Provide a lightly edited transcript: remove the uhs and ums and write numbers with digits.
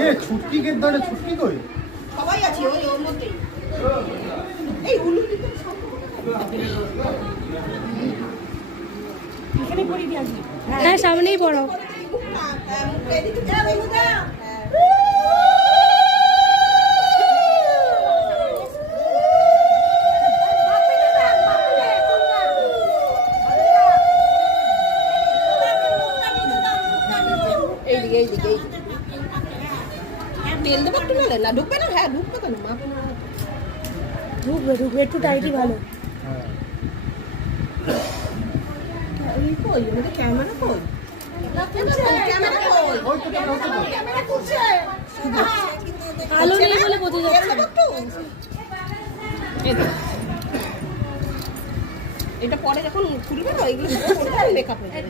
এ ছুটকি কে ধরে ছুটকি কই সবাই আছে ওই ওর মধ্যেই এই উলু দিতে এখানে পড়ি দিয়ে আসি হ্যাঁ সামনেই পড়ো তেল দেবো একটু না ঢুকবে না হ্যাঁ ঢুকবে কেন মা ঢুকবে ঢুকবে একটু টাইটই ভালো কই আমাদের ক্যামেরা কই ক্যামেরা কই ক্যামেরা করছে আলো নেই বলে বোঝা যাচ্ছে না। এটা পরে যখন খুলবে না এগুলো মেকআপ হয়ে যাবে